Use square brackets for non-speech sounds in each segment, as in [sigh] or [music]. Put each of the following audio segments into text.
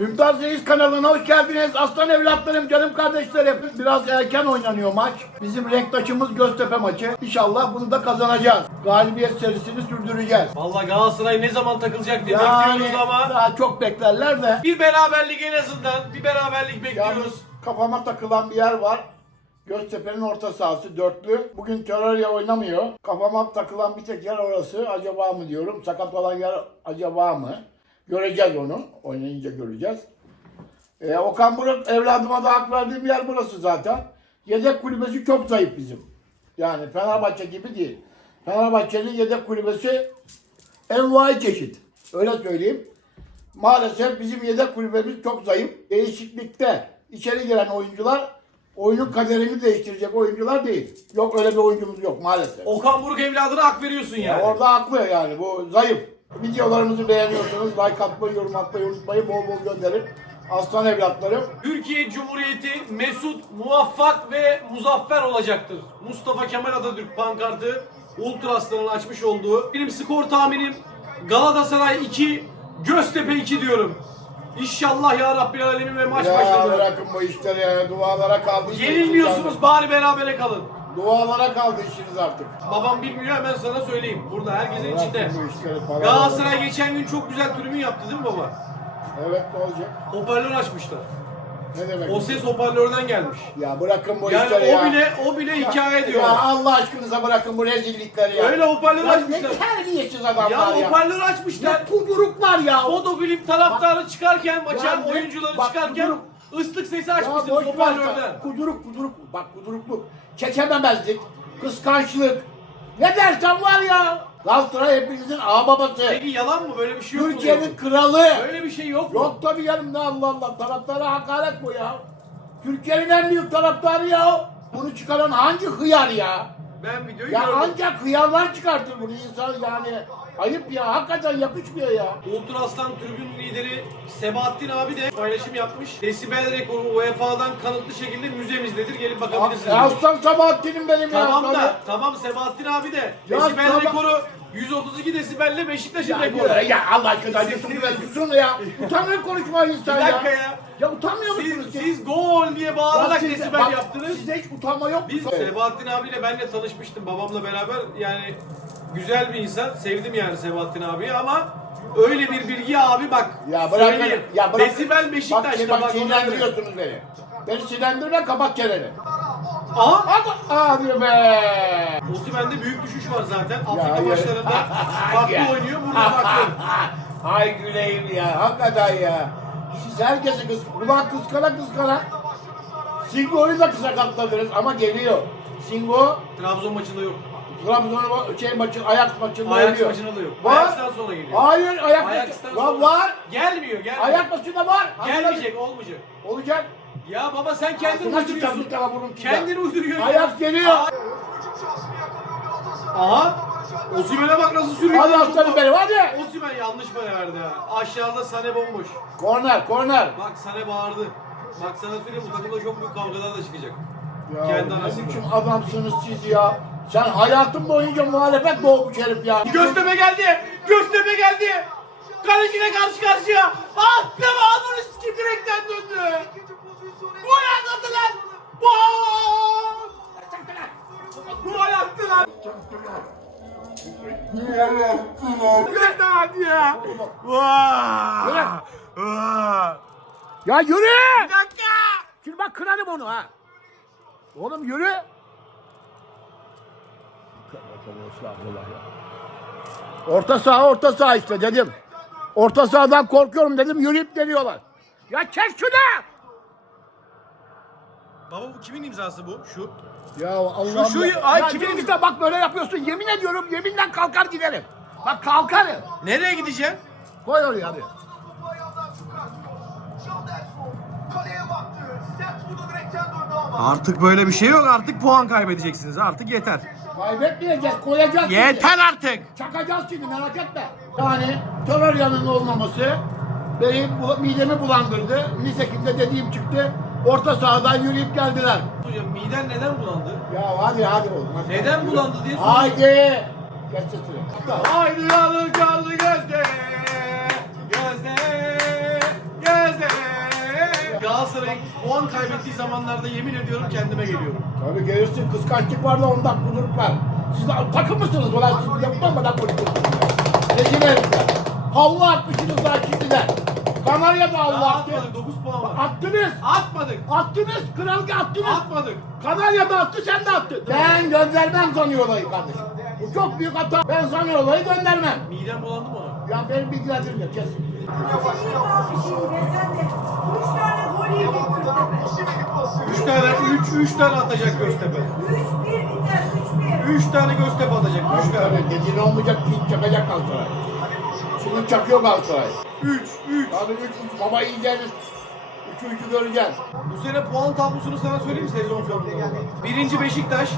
Mümtaz Reis kanalına hoş geldiniz. Aslan evlatlarım, canım kardeşlerim. Biraz erken oynanıyor maç. Bizim renktaşımız Göztepe maçı. İnşallah bunu da kazanacağız. Galibiyet serisini sürdüreceğiz. Vallahi Galatasaray ne zaman takılacak diye Yani bekliyoruz ama daha çok beklerler de. bir beraberlik en azından bir beraberlik bekliyoruz. Yalnız kafama takılan bir yer var. Göztepe'nin orta sahası dörtlü. Bugün Terörya oynamıyor. Kafama takılan bir tek yer orası. Acaba mı diyorum. Sakat olan yer acaba mı? Göreceğiz onu. Oynayınca göreceğiz. Ee, Okan Buruk evladıma da hak verdiğim yer burası zaten. Yedek kulübesi çok zayıf bizim. Yani Fenerbahçe gibi değil. Fenerbahçe'nin yedek kulübesi envai çeşit. Öyle söyleyeyim. Maalesef bizim yedek kulübemiz çok zayıf. Değişiklikte içeri giren oyuncular oyunun kaderini değiştirecek oyuncular değil. Yok öyle bir oyuncumuz yok maalesef. Okan Buruk evladına hak veriyorsun yani. Orada haklı yani bu zayıf. Videolarımızı beğeniyorsanız like atmayı, yorum atmayı unutmayın. Bol bol gönderin. Aslan evlatlarım. Türkiye Cumhuriyeti mesut, muvaffak ve muzaffer olacaktır. Mustafa Kemal Atatürk pankartı Ultra Aslan'ın açmış olduğu. Benim skor tahminim Galatasaray 2, Göztepe 2 diyorum. İnşallah ya Rabbil Alemin ve maç Ya başladı. bırakın bu işleri ya. Dualara kaldı. Yenilmiyorsunuz bari berabere kalın. Dualara kaldı işiniz artık. Babam bilmiyor hemen sana söyleyeyim. Burada herkesin Bırakın içinde. bu işleri. para Galatasaray geçen gün çok güzel tribün yaptı değil mi baba? Evet ne olacak? Hoparlör açmışlar. Ne demek? O ses hoparlörden gelmiş. Ya bırakın bu Yani işleri ya. o bile o bile hikaye diyor. Ya Allah aşkınıza bırakın bu rezillikleri ya. Öyle hoparlör Ya açmışlar. Ne terbiyesiz adamlar Ya ya. hoparlör açmışlar. Ne kuduruklar ya. Fotoklip taraftarı çıkarken maça Ya ne- oyuncuları bak çıkarken kuduruk. Islık sesi Ya açmışsınız boş ver hoparlörden. sen. Kuduruk kuduruk. Bak kudurukluk. Çekememezlik. Kıskançlık. Ne dersen var ya. Galatasaray hepinizin ağababası. Peki yalan mı? Böyle bir şey yok mu? Türkiye'nin kralı. Böyle bir şey yok mu? Yok tabii canım ne Allah Allah. Taraftara hakaret bu ya. Türkiye'nin en büyük taraftarı ya. Bunu çıkaran hangi hıyar ya? Ben videoyu Ya gördüm. ancak hıyarlar çıkartır bunu insan yani. Ayıp ya. Hakikaten yakışmıyor ya. Ultra Aslan tribün lideri Sebahattin abi de paylaşım yapmış. Desibel rekoru UEFA'dan kanıtlı şekilde müzemizdedir. Gelin bakabilirsiniz. Ya Aslan Sabahattin'im benim ya. Tamam da tamam Sebahattin abi de Ya desibel tamam. rekoru 132 desibelle Beşiktaş'ın Ya, rekoru. ya, ya Allah aşkına Yusuf Yusuf ya. Utanmıyor konuşma insan Bir ya. dakika ya. Ya utanmıyor musunuz Siz, siz gol diye bağırarak siz- desibel bak, yaptınız. Sizde hiç utanma yok. Biz mu? Sebahattin abiyle ben de tanışmıştım babamla beraber. Yani güzel bir insan. Sevdim yani Sebahattin abiyi ama öyle bir bilgi abi bak. Ya bırak söyleyeyim. beni. Ya bırak. Desibel Bak, Beşiktaş'ta bak, bak. ona göre. sinirlendiriyorsunuz beni. Beni sinirlendirme kapat çeneni. Aha. Hadi abi be. Osimhen'de büyük düşüş var zaten. Afrika ya. maçlarında [laughs] farklı oynuyor. Burada farklı. [laughs] Ay güleyim ya. Hakikaten ya. Siz herkesi kız, ulan kıskana kıskana. Singo'yu da kısa katladınız ama geliyor. Singo Trabzon maçında yok. Trabzon şey maçı, ayak maçında Ajax oynuyor. maçında da yok. Var. Ajax'tan sonra geliyor. Hayır ayak Ajax'tan maçı. Var, sonra. var. Gelmiyor, gelmiyor. Ayak maçında var. Gelmeyecek, olmayacak. Olacak. Ya baba sen kendin Ağzına uyduruyorsun. tane. Kendin uyduruyorsun. Ayak geliyor. Aha. Osimhen'e bak nasıl sürüyor. Hadi aslanım benim hadi. Osimhen yanlış mı ha? Aşağıda Sane bomboş. Korner korner. Bak Sane bağırdı. Bak sana söyleyeyim bu takımda çok büyük kavgalar da çıkacak. Ya Kendi ne arasında. biçim adamsınız siz ya. Sen hayatın boyunca muhalefet doğmuş herif ya. Göztepe geldi. Göztepe geldi. Kaleciyle karşı karşıya. Ah be Anadolu sikim direkten döndü. Gol attılar. Gol. Gol attılar. Göztepe hadi ya. Vaa. Yürü. Ya yürü. Bir dakika. Şimdi bak kırarım onu ha. Oğlum yürü. Orta saha orta saha işte dedim. Orta sahadan korkuyorum dedim yürüyüp geliyorlar. Ya çek şunu. Baba bu kimin imzası bu? Şu. Ya Allah'ım. Şu- şu- ay ya kimin- işte bak böyle yapıyorsun yemin ediyorum yeminle kalkar giderim. Bak kalkarım. Nereye gideceğim? Koy oraya hadi. Artık böyle bir şey yok. Artık puan kaybedeceksiniz. Artık yeter. Kaybetmeyeceğiz koyacağız. şimdi. Yeter artık. Çakacağız şimdi merak etme. Yani Torreira'nın olmaması benim midemi bulandırdı. Nitekim de dediğim çıktı. Orta sahadan yürüyüp geldiler. Hocam miden neden bulandı? Ya hadi hadi oğlum. Hadi. Neden bulandı diye soruyorum. Haydi. Geç sesini. Haydi alın canlı gözde. Gözde. Gözde. Galatasaray'ın puan kaybettiği zamanlarda yemin ediyorum kendime geliyorum. Tabii gelirsin kıskançlık var da ondan kuduruklar. Siz de takım mısınız ulan siz yapmadan konuşuyorsunuz. Rezil herifler. Havlu atmışsınız daha şimdiden. Kanarya'da havlu Daha attı. atmadık 9 puan var. Attınız. Atmadık. Attınız. Kralga attınız. Atmadık. Kanarya'da attı sen de attın. Ben göndermem sanıyor olayı kardeşim. Bu çok büyük hata. Ben sanıyor olayı göndermem. Midem bulandı mı ona? Ya benim bilgilendirmiyor kesin. Üç tane Göztepe. 3 tane 3 3 tane atacak Göztepe. Üç bir biter, üç bir. 3 tane Göztepe atacak. 3 tane. Dediğin olmayacak ki çakacak Galatasaray. Şimdi çakıyor Galatasaray. 3 3. Abi üç, üç baba yiyeceğiz. Üçü üçü göreceğiz. Bu sene puan tablosunu sana söyleyeyim sezon sonunda? Birinci Beşiktaş.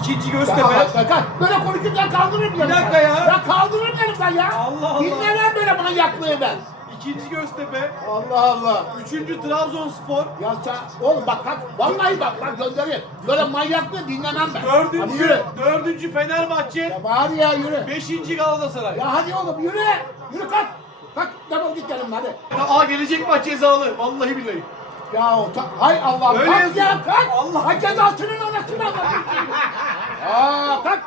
ikinci Ya, Göztepe. bak, bak, böyle konuşurken kaldırırım Bir dakika ya. Ya kaldırırım ben ya. Allah Allah. Dinlemem böyle manyaklığı ben. ikinci Göztepe. Allah Allah. Üçüncü Trabzonspor. Ya sen oğlum bak bak vallahi bak bak göndereyim. Böyle manyaklığı dinlemem ben. Hadi Dördüncü, yürü. dördüncü Fenerbahçe. Ya bari ya yürü. Beşinci Galatasaray. Ya hadi oğlum yürü. Yürü kalk. Kalk defol git yanımdan hadi. Aa gelecek maç cezalı. Vallahi billahi. Ya o ta- hay Allah Öyle yazıyor. ya kalk. Allah. Hay cezasının anasını al. [laughs] Aa kalk.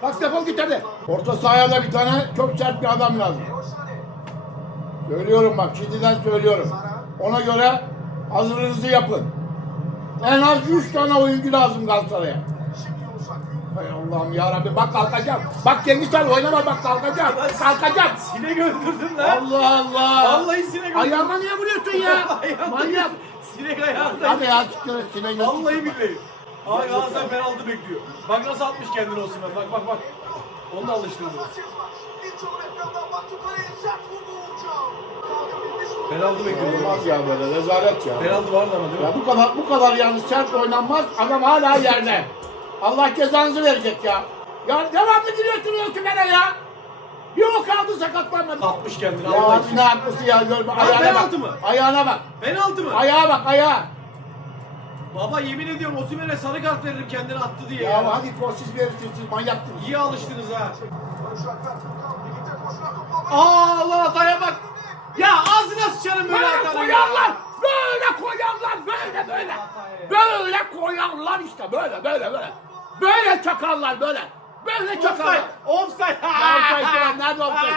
Kalk defol git hadi. Orta sahaya da bir tane çok sert bir adam lazım. Söylüyorum bak şimdiden söylüyorum. Ona göre hazırlığınızı yapın. En az 3 tane oyuncu lazım Galatasaray'a. Hay Allah'ım ya Rabbi bak kalkacağım. Bak Cengiz Han oynama bak kalkacağım. Kalkacağım. Sinek öldürdün lan. Allah Allah. Vallahi sinek öldürdün. Ayağıma niye vuruyorsun ya? [laughs] Manyak. Sinek ayağında. Hadi ya siktir götür. Vallahi billahi. Aa Galatasaray penaltı bekliyor. Bak nasıl atmış kendini Osimhen. Bak bak bak. Onu da alıştırdı. Penaltı bekliyor. Olmaz ya böyle rezalet ya. Penaltı vardı ama değil mi? Ya bu kadar bu kadar yani sert oynanmaz. Adam hala yerde. Allah cezanızı verecek ya. Ya devamlı giriyorsun ölçümlere ya. Bir o kaldı sakatlanmadı. Atmış kendini Ya Allah abi için. ne yapması ya görme. Ayağına bak. penaltı mı? Ayağına bak. Penaltı mı? Ayağa bak ayağa. Baba yemin ediyorum Osimhen'e sarı kart veririm kendini attı diye. Ya Ya, hadi korsiz verirsiniz siz manyaksınız. İyi alıştınız ha. Aa Allah hataya bak. Ya ağzına sıçarım böyle Böyle hatana koyarlar. ya. Böyle koyarlar. Böyle böyle. Böyle koyarlar işte böyle böyle böyle. Böyle çakarlar böyle. Böyle çakarlar. Offside. Offside. Ya offside nerede offside?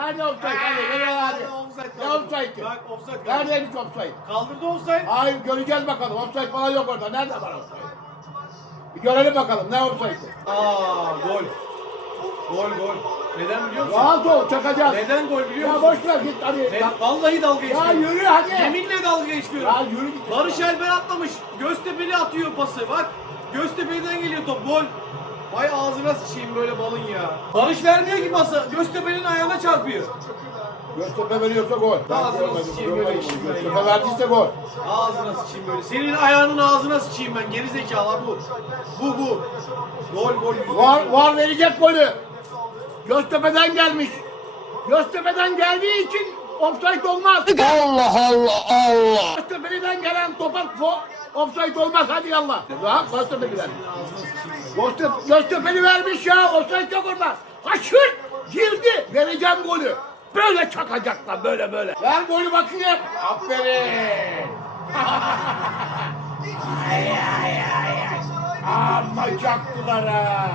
Nerede offside? Hadi nereye hadi? Offside. Ne offside'ı? Bak offside. Neredeymiş offside? Kaldırdı offside. Hayır göreceğiz bakalım. Offside falan yok orada. Nerede var offside? Bir görelim bakalım. Ne offside'ı? Aa gol. Gol gol. Neden biliyor musun? Rahat ol çakacağız. Neden gol biliyor Ya musun? boş ver git hadi. Ya, Vallahi dalga ya geçmiyorum. yürü hadi. Yeminle dalga geçmiyorum. Ya yürü git. Barış Alper atlamış. Göztepe'li atıyor pası. Bak. Göztepe'den geliyor top. Gol. Vay ağzına sıçayım böyle balın ya. Barış vermiyor ki pası. Göztepe'nin ayağına çarpıyor. Göztepe veriyorsa gol. Ağzına sıçayım böyle işim ben Göztepe ya. verdiyse gol. Ağzına sıçayım böyle. Senin ayağının ağzına sıçayım ben. Geri zekalı bu. Bu bu. Gol gol. Var, var verecek golü. Göztepe'den gelmiş. Göztepe'den geldiği için offside olmaz. Allah Allah Allah. Göztepe'den gelen topa offside olmaz. Hadi yallah. Ha, Göztepe'den. Göztepe, Göztepe'li vermiş ya. Offside yok orada. Haşır girdi. Vereceğim golü. Böyle çakacaklar böyle böyle. Ver golü bakayım. Aferin. [laughs] ay ay ay ay. Amma çaktılar ha.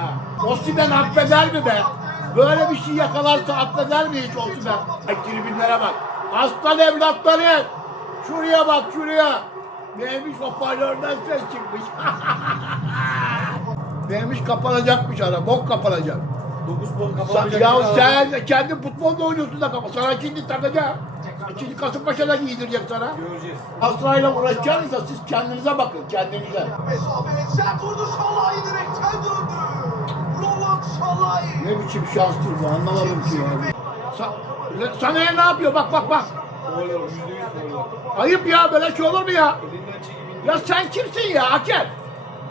Osimhen affeder mi be? Böyle bir şey yakalarsa affeder mi hiç Osimhen? Ay tribünlere bak. Aslan evlatları. Şuraya bak şuraya. Neymiş hoparlörden ses çıkmış. [laughs] Neymiş kapanacakmış ara. Bok kapanacak. 9 puan Sen, kapanacak. ya sen kendi futbolda oynuyorsun da kapa. Sana şimdi takacağım. İkinci Kasımpaşa'da giydirecek sana. Göreceğiz. Astra'yla uğraşacağınızda siz kendinize bakın kendinize. Ne biçim şanstır bu anlamadım ki ya. Sa sana ne yapıyor bak bak bak. Gol var. %100 gol var. Ayıp ya böyle şey olur mu ya? Ya sen kimsin ya hakem?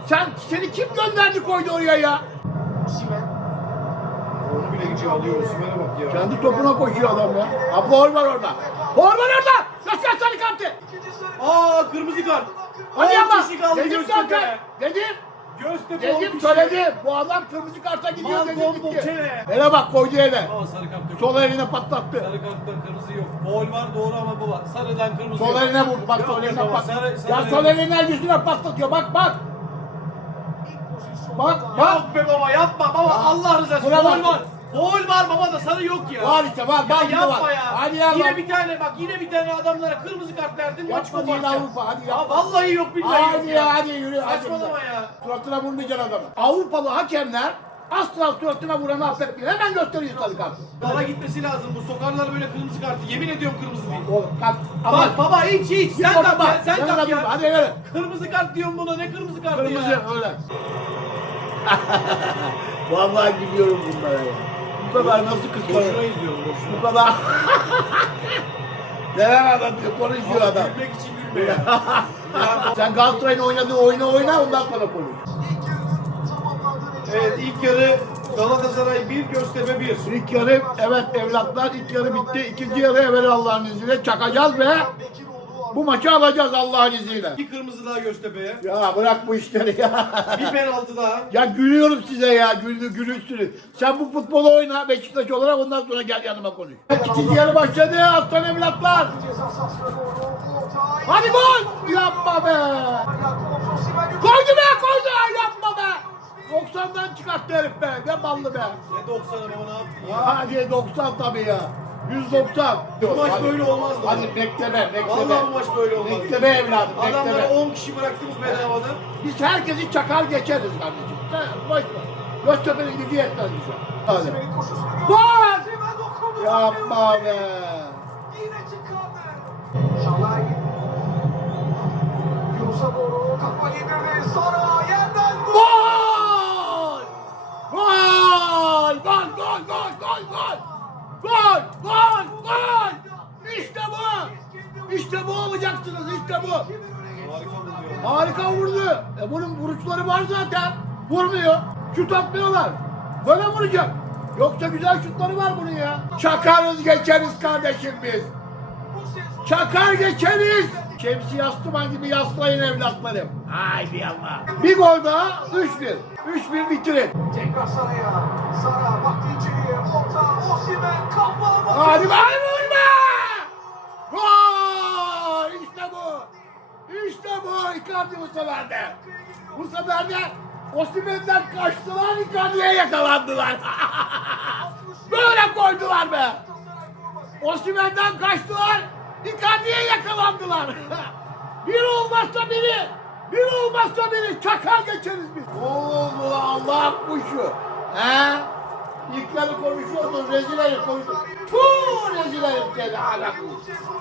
Sen seni kim gönderdi koydu oraya ya? Onu bile gidiyor alıyor. Osimhen'e bak ya. Kendi topuna koşuyor adam ya. Ha foul var orada. Foul var orada. Göster sarı kartı. Aa kırmızı kart. Hadi ama. Dedim zaten. Dedim. Göztepe Dedim söyledim. Bu adam kırmızı karta gidiyor Malcolm dedim gitti. Bokele. Hele bak koydu ele. Ama sarı kart yok. Sol eline patlattı. Sarı karttan kırmızı yok. Foul var doğru ama baba. Sarıdan kırmızı Sol yok. eline vurdu. Bak Yok, sol eline ama patlattı. sarı- Ya eline- sol eline yüzüne patlatıyor. Bak bak. Bak bak. Yok be baba yapma baba Allah rızası için. Buna bak. var. Foul var baba da sarı yok ya. Var işte var. Ya Bak gibi yapma var. ya. Hadi ya yine bir tane bak yine bir tane adamlara kırmızı kart verdin maç Yapma değil. Avrupa. Hadi Ya yapma. vallahi yok billahi yok Hadi ya hadi yürü. hadi Saçmalama ya. Suratına vurmayacaksın adamı. Avrupalı hakemler asla suratına vuranı affetmiyor. Hemen gösteriyor sarı kartı. Bana gitmesi lazım bu sokarlar böyle kırmızı kartı. Yemin ediyorum kırmızı değil. Oğlum kalk. Bak baba hiç hiç Git sen oradan kap bak. ya sen Yanına ya. Hadi yürü. Kırmızı kart diyorum buna ne kırmızı kartı Kırmızı ya. öyle. [laughs] Vallahi gidiyorum bunlara ya. Bu kadar nasıl Boşuna kıskanıyor? izliyorum boşuna. Bu kadar. [laughs] Neler anlatıyor, konuşuyor adam. Gülmek için gülme ya. [laughs] Sen Galatasaray'ın oynadığı oyunu oyna ondan sonra konuş. Evet ilk yarı Galatasaray 1 Göztepe 1. İlk yarı evet evlatlar ilk yarı bitti. İkinci yarı evvel Allah'ın izniyle çakacağız ve bu maçı alacağız Allah'ın izniyle. Bir kırmızı daha Göztepe'ye. Ya bırak bu işleri ya. Bir penaltı daha. Ya gülüyorum size ya güldü gülürsünüz. Sen bu futbolu oyna Beşiktaş olarak ondan sonra gel yanıma konuş. İkinci yarı başladı aslan evlatlar. Hadi gol! Yapma be! Koydu be koydu! Yapma be! 90'dan çıkarttı herif be. Ne ballı be. Ne 90'a baba ne yaptın ya? Ya hadi 90 tabii ya. 190. Bu maç Hadi. böyle olmazdı. Hadi bekleme bekleme. Vallahi bu maç böyle olmaz. Bekleme evladım Adamlara bekleme. 10 kişi bıraktınız bedavadan. Biz herkesi çakar geçeriz kardeşim. Boş ver. Göztepe'nin gücü yetmez bize. Hadi. Gol! Yapma be. Yine çıkardı. Şalay. Yunus'a doğru kafa yedirdi. Sara Gol! İşte bu! İşte bu olacaksınız. İşte bu. Harika vurdu. E bunun vuruşları var zaten. Vurmuyor. Şut atmıyorlar. Böyle vuracak. Yoksa güzel şutları var bunun ya. Çakarız geçeriz kardeşim biz. Çakar geçeriz. Şemsi yastıman gibi yaslayın evlatlarım. Haydi Allah. Bir gol daha 3-1. 3-1 bitirin. tekrar Sara'ya. Sara baktı içeriye. Orta. Osimhen kafa. Hadi bay vurma. Gol. İşte bu. İşte bu. Icardi bu sefer de. Bu sefer de Osimhen'den kaçtılar Icardi'ye yakalandılar. [laughs] Böyle koydular be. Osimhen'den kaçtılar Icardi'ye yakalandılar. [laughs] bir olmazsa biri. Bir olmazsa biri çakar geçeriz biz. Oo Allah kuşu. He? İlk yarı konuşuyordun rezil herif konuşuyor. Tuuu rezil herif seni ahlaklı.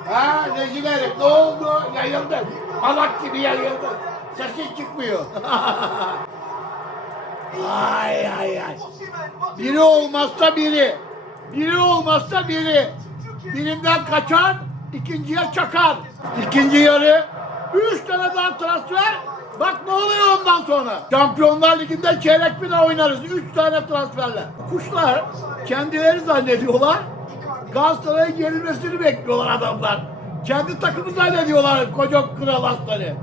Ha rezil herif ne oldu? Yayıldı. Malak gibi yayıldı. Sesin çıkmıyor. [laughs] ay ay ay. Biri olmazsa biri. Biri olmazsa biri. Birinden kaçar, ikinciye çakar. İkinci yarı üç tane daha transfer. Bak ne oluyor ondan sonra. Şampiyonlar Ligi'nde çeyrek final oynarız. Üç tane transferle. Kuşlar kendileri zannediyorlar. Galatasaray'ın yenilmesini bekliyorlar adamlar. Kendi takımı zannediyorlar koca kral aslanı.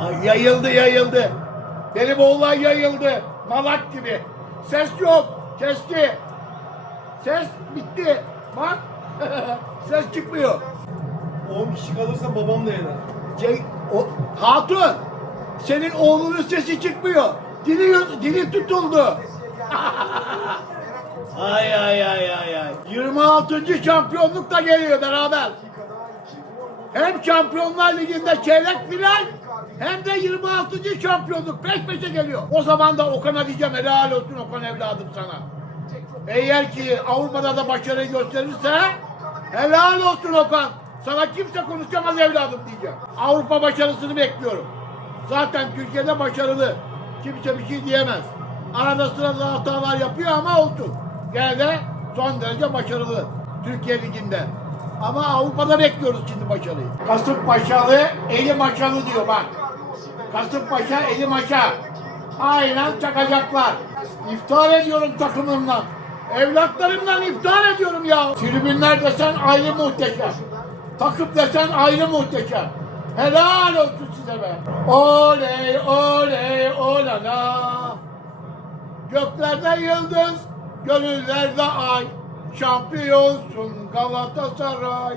Ay, yayıldı yayıldı. Benim oğlan yayıldı. Malak gibi. Ses yok. Kesti. Ses bitti. Bak. [laughs] Ses çıkmıyor. 10 kişi kalırsa babam da yener. Şey, o, hatun. Senin oğlunun sesi çıkmıyor. Dili, dili tutuldu. [laughs] ay ay ay ay ay. 26. şampiyonluk da geliyor beraber. Hem Şampiyonlar Ligi'nde çeyrek final hem de 26. şampiyonluk peş peşe geliyor. O zaman da Okan'a diyeceğim helal olsun Okan evladım sana. Eğer ki Avrupa'da da başarıyı gösterirse helal olsun Okan. Sana kimse konuşamaz evladım diyeceğim. Avrupa başarısını bekliyorum. Zaten Türkiye'de başarılı. Kimse bir şey diyemez. Arada sırada hatalar yapıyor ama olsun. Gene de son derece başarılı Türkiye Ligi'nde. Ama Avrupa'da bekliyoruz şimdi başarıyı. Kasımpaşalı, eli maçalı diyor bak. Kasımpaşa, eli maça. Aynen çakacaklar. İftihar ediyorum takımımdan. Evlatlarımdan iftihar ediyorum ya. Tribünler desen ayrı muhteşem. Takım desen ayrı muhteşem. Helal olsun size be. Oley oley olana. Göklerde yıldız, gönüllerde ay. Şampiyonsun Galatasaray.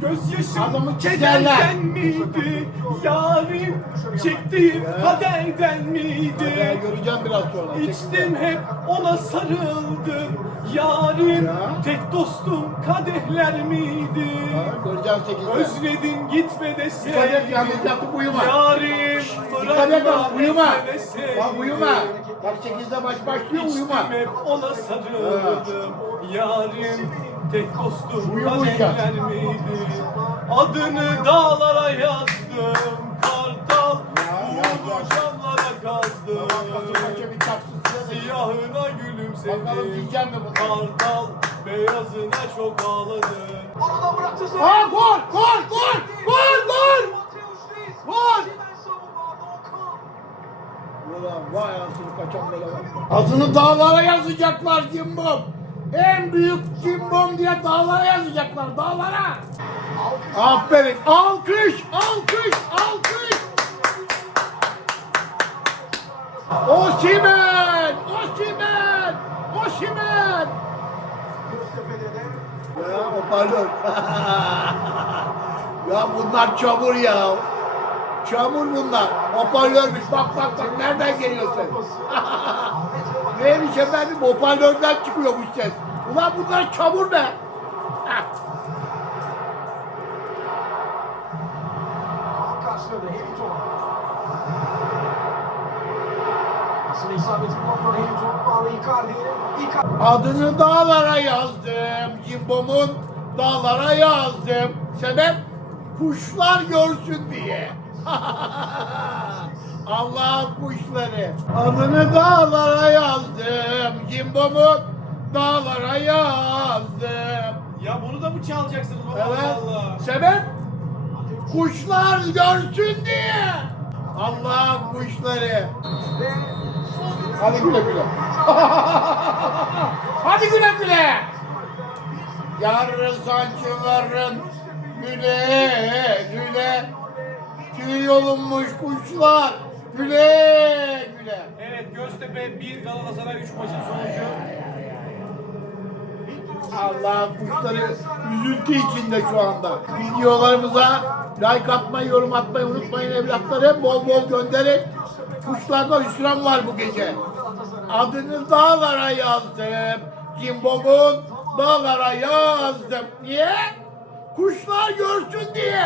Gözyaşım Adamı kederden miydi? Yarim çektiğim kaderden Ben miydi? göreceğim biraz sonra. İçtim hep ona sarıldım. Yarim Ya. tek dostum kadehler miydi? Ha, Göreceğim 8'de. Özledim gitme Dikkat et yalnız yatıp uyuma. Yarim Dikkat et bırakma bak uyuma. etme. Bak uyuma. Bak 8'de maç başlıyor uyuma. İçtim hep ona sarıldım. Yarim tek dostum kaderler miydi? Adını dağlara yazdım. Kartal uğurlu camlara kazdım. Siyahına gülümsedim. Kartal beyazına çok ağladım. Orada bıraktı. Aa gol gol gol gol gol. Gol. Ulan vay anasını kaçan böyle. Adını dağlara yazacaklar Cimbom. En büyük Cimbom diye dağlara yazacaklar dağlara. Aferin. Alkış, alkış, alkış. Osimen, Osimen, Osimen. Ya hoparlör. [laughs] ya bunlar çamur ya. Çamur bunlar. Hoparlörmüş. Bak bak bak nereden geliyor ses? [laughs] Neymiş efendim? Hoparlörden çıkıyormuş ses. Ulan bunlar çamur. Karşıladı. Aslında isabeti kontrol bağlı. Icardi. Adını dağlara yazdım. Cimbom'un dağlara yazdım. Sebep kuşlar görsün diye. [laughs] Allah'ın kuşları. Adını dağlara yazdım. Cimbom'un dağlara yazdım. Ya bunu da mı çalacaksınız baba? Evet. Allah Allah. Sebep kuşlar görsün diye. Allah'ın kuşları. Hadi güle güle. [laughs] Hadi güle güle. Yarın sancıların güle güle. Tüy yolunmuş kuşlar güle güle. Evet Göztepe 1 Galatasaray 3 maçın sonucu. Allah kuşları üzüntü içinde şu anda. Videolarımıza like atmayı, yorum atmayı unutmayın evlatlarım. Bol bol gönderin. Kuşlarda hüsran var bu gece. Adını dağlara yazdım. Cimbom'un dağlara yazdım. Niye? Kuşlar görsün diye.